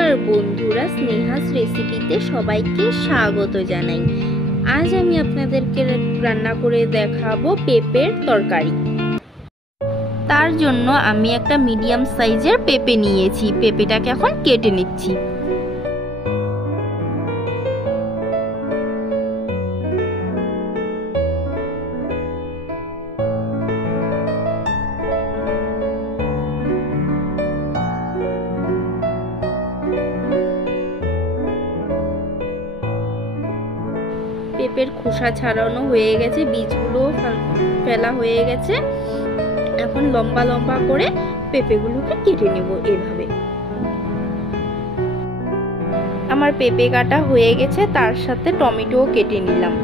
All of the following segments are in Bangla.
নমস্কার বন্ধুরা, স্নেহাস রেসিপিতে সবাইকে স্বাগত জানাই। আজ আমি আপনাদেরকে রান্না করে দেখাবো পেঁপের তরকারি। তার জন্য আমি একটা মিডিয়াম সাইজের পেঁপে নিয়েছি। পেঁপেটাকে এখন কেটে নিচ্ছি। পেঁপের খোসা ছাড়ানো হয়ে গেছে, বীজগুলো ফেলা হয়ে গেছে। এখন লম্বা লম্বা করে পেঁপেগুলোকে কেটে নেব এভাবে। আমার পেঁপে কাটা হয়ে গেছে, তার সাথে টমেটোও কেটে নিলাম।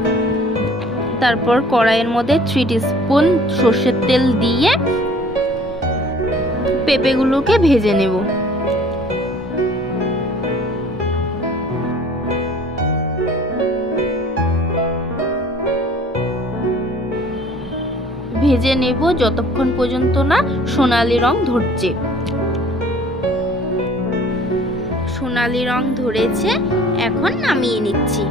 তারপর কড়াইয়ের মধ্যে 3 টিস্পুন সর্ষের তেল দিয়ে পেঁপেগুলোকে ভেজে নেব। ভেজে নেব যতক্ষণ পর্যন্ত না সোনালী রং ধরছে। সোনালী রং ধরেছে, এখন নামিয়ে নিচ্ছি।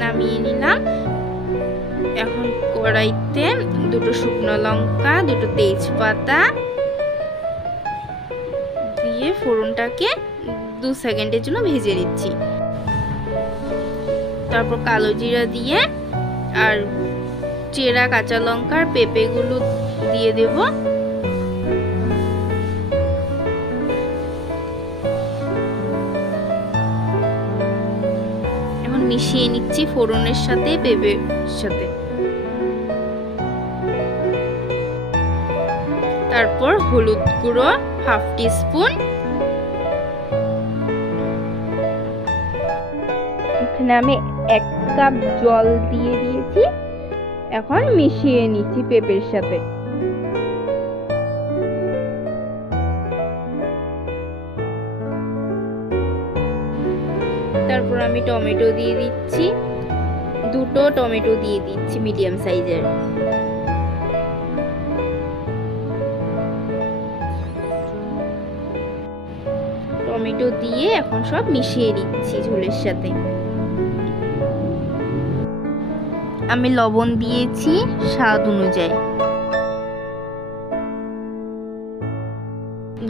নামিয়ে নিলাম। এখন কড়াইতে 2 শুকনো লঙ্কা, 2 তেজপাতা দিয়ে ফোড়নটাকে 2 সেকেন্ডের জন্য ভেজে নিচ্ছি। তারপর কালো জিরা দিয়ে আর চেরা কাঁচা লঙ্কার পেঁপেগুলো দিয়ে দেব। এখন মিশিয়ে নিচ্ছি ফোড়নের সাথে পেঁপের সাথে। তারপর হলুদ গুঁড়ো 1/2 টিস্পুন। এখানে আমি 1 কাপ জল দিয়ে দিয়েছি। এখন মিশিয়ে নিচ্ছি পেঁপের সাথে। তারপর আমি টমেটো দিয়ে দিচ্ছি। 2 টমেটো দিয়ে দিচ্ছি মিডিয়াম সাইজের। টমেটো দিয়ে এখন সব মিশিয়ে নিচ্ছি ঝোলের সাথে। আমি লবণ দিয়েছি স্বাদ অনুযায়ী।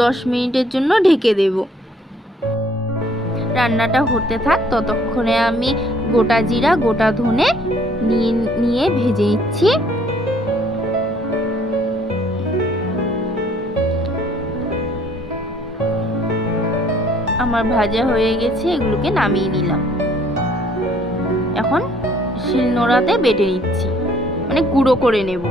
10 মিনিটের জন্য ঢেকে দেব। রান্নাটা হতে থাক, ততক্ষণে আমি গোটা জিরা, গোটা ধনে নিয়ে ভেজে নিচ্ছি। আমার ভাজা হয়ে গেছে, এগুলোকে নামিয়ে নিলাম। এখন শিলনোড়াতে বেটে নিচ্ছি, মানে গুঁড়ো করে নেব।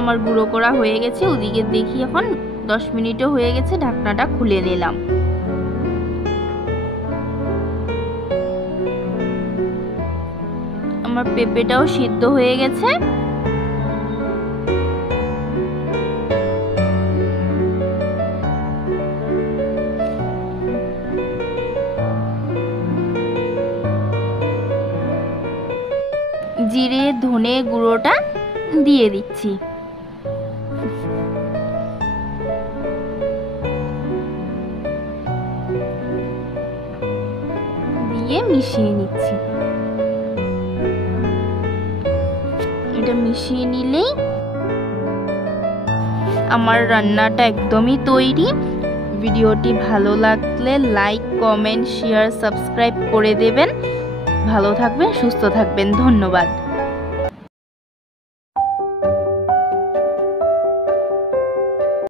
আমার গুঁড়ো করা হয়ে গেছে। ওদিকে দেখি এখন 10 মিনিটও হয়ে গেছে। ঢাকনাটা খুলে নিলাম। আমার পেঁপেটাও সিদ্ধ হয়ে গেছে। জিরে ধনে গুঁড়োটা দিয়ে দিচ্ছি। দিয়ে মিশিয়ে নিচ্ছি। এটা মিশিয়ে নিলেই আমার রান্নাটা একদমই তৈরি। ভিডিওটি ভালো লাগলে লাইক, কমেন্ট, শেয়ার, সাবস্ক্রাইব করে দেবেন। ভালো থাকবেন, সুস্থ থাকবেন। ধন্যবাদ।